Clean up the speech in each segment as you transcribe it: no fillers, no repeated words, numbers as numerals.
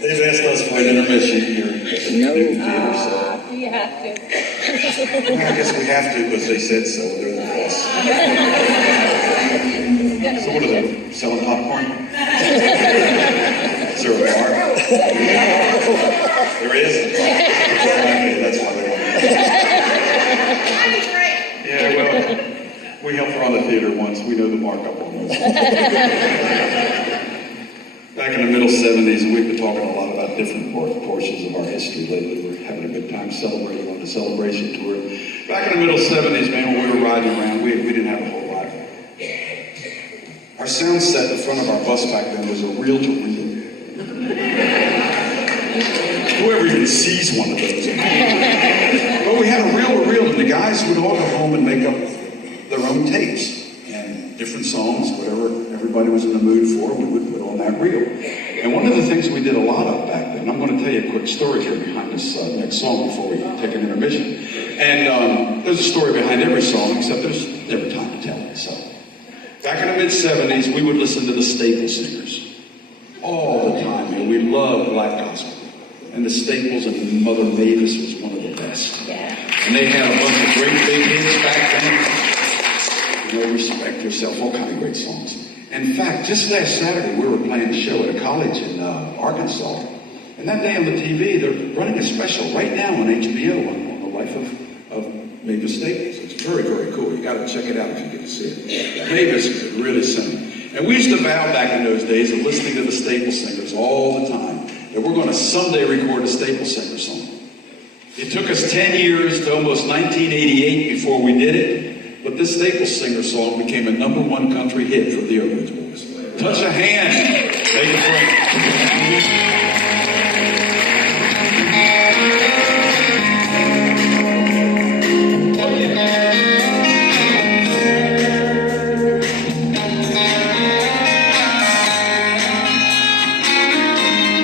They've asked us for an intermission here. No. Do You have to. Well, I guess we have to because they said so. They're the boss. So what are they, selling popcorn? Is there a bar? There is? Okay, that's why they want it. Yeah, well, we helped run the theater once. We know the markup on those. Back in the middle 70s, we've been talking a lot about different portions of our history lately. We're having a good time celebrating on the Celebration Tour. Back in the middle 70s, man, when we were riding around, we didn't have a whole lot. Our sound set in front of our bus back then was a reel-to-reel. Whoever even sees one of those. But we had a reel-to-reel, and the guys would all go home and make up their own tapes. And different songs, whatever everybody was in the mood for, we would put on that reel. And one of the things we did a lot of back then, I'm going to tell you a quick story here behind this next song before we take an intermission. And there's a story behind every song, except there's never time to tell it. So, back in the mid-70s, we would listen to the Staple Singers all the time. Man. We loved black gospel. And the Staples and Mother Mavis was one of the best. Yeah. And they had a bunch of great big hits back then. You know, Respect Yourself, all kind of great songs. In fact, just last Saturday, we were playing a show at a college in Arkansas. And that day on the TV, they're running a special right now on HBO on the life of Mavis Staples. It's very, very cool. You got to check it out if you get to see it. Mavis could really sing. And we used to vow back in those days of listening to the Staple Singers all the time that we're going to someday record a Staple Singer song. It took us 10 years to almost 1988 before we did it. But this Staple Singer song became a #1 country hit for the Oak Boys. Touch a hand. Make it frank.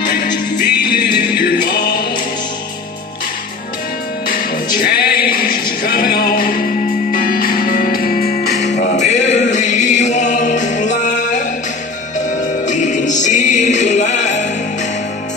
Can't you feel it in your bones? A change is coming on. Everyone alive, we can see the light.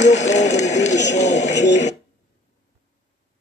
feel bad when you do the song, kid.